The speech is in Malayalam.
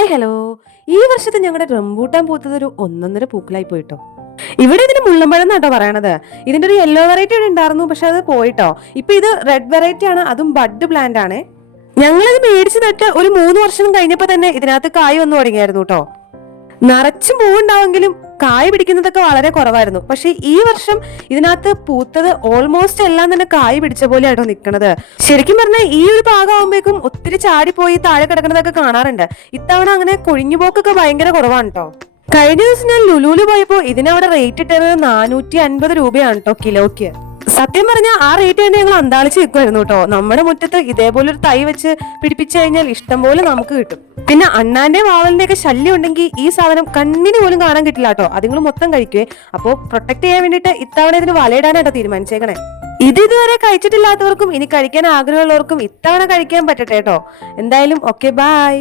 Hi hello. ഈ വർഷത്തെ ഞങ്ങളുടെ റംബൂട്ടാൻ പൂത്തത് ഒരു ഒന്നൊന്നര പൂക്കളായി പോയിട്ടോ. ഇവിടെ ഇതിന് മുള്ളമ്പഴം എന്നാട്ടോ പറയണത്. ഇതിന്റെ ഒരു യെല്ലോ വെറൈറ്റി ഇവിടെ ഉണ്ടായിരുന്നു, പക്ഷെ അത് പോയിട്ടോ. ഇപ്പൊ ഇത് റെഡ് വെറൈറ്റി ആണ്, അതും ബഡ് പ്ലാന്റ് ആണ്. ഞങ്ങളിത് മേടിച്ചു നട്ട് ഒരു 3 വർഷം കഴിഞ്ഞപ്പോ തന്നെ ഇതിനകത്ത് കായ് വന്നു തുടങ്ങിയായിരുന്നു കേട്ടോ. നിറച്ചും പൂവുണ്ടാവെങ്കിലും കായ് പിടിക്കുന്നതൊക്കെ വളരെ കുറവായിരുന്നു. പക്ഷെ ഈ വർഷം ഇതിനകത്ത് പൂത്തത് ഓൾമോസ്റ്റ് എല്ലാം തന്നെ കായ് പിടിച്ച പോലെയാട്ടോ നിൽക്കുന്നത്. ശരിക്കും പറഞ്ഞാൽ ഈ ഒരു ഭാഗമാകുമ്പോഴേക്കും ഒത്തിരി ചാടിപ്പോയി താഴെ കിടക്കുന്നതൊക്കെ കാണാറുണ്ട്. ഇത്തവണ അങ്ങനെ കൊഴിഞ്ഞുപോക്കൊക്കെ ഭയങ്കര കുറവാണ് കേട്ടോ. കഴിഞ്ഞ ദിവസം ഞാൻ ലുലുവിൽ പോയപ്പോ ഇതിനവിടെ റേറ്റ് ഇട്ടത് 450 രൂപയാണ് കേട്ടോ കിലോയ്ക്ക്. സത്യം പറഞ്ഞാൽ ആ റേറ്റ് തന്നെ ഞങ്ങൾ അന്താളിച്ച് നിൽക്കുമായിരുന്നു കേട്ടോ. നമ്മുടെ മുറ്റത്ത് ഇതേപോലെ ഒരു തൈ വെച്ച് പിടിപ്പിച്ചു കഴിഞ്ഞാൽ ഇഷ്ടം പോലെ നമുക്ക് കിട്ടും. പിന്നെ അണ്ണാന്റെ വാവലിന്റെ ഒക്കെ ശല്യം ഉണ്ടെങ്കിൽ ഈ സാധനം കണ്ണിന് പോലും കാണാൻ കിട്ടില്ല കേട്ടോ. അതുങ്ങൾ മൊത്തം കഴിക്കുവേ. അപ്പോൾ പ്രൊട്ടക്ട് ചെയ്യാൻ വേണ്ടിയിട്ട് ഇത്തവണ ഇതിന് വലയിടാനായിട്ടോ തീരുമാനിച്ചേക്കണേ. ഇതുവരെ കഴിച്ചിട്ടില്ലാത്തവർക്കും ഇനി കഴിക്കാൻ ആഗ്രഹമുള്ളവർക്കും ഇത്തവണ കഴിക്കാൻ പറ്റട്ടെ കേട്ടോ. എന്തായാലും ഓക്കെ, ബൈ.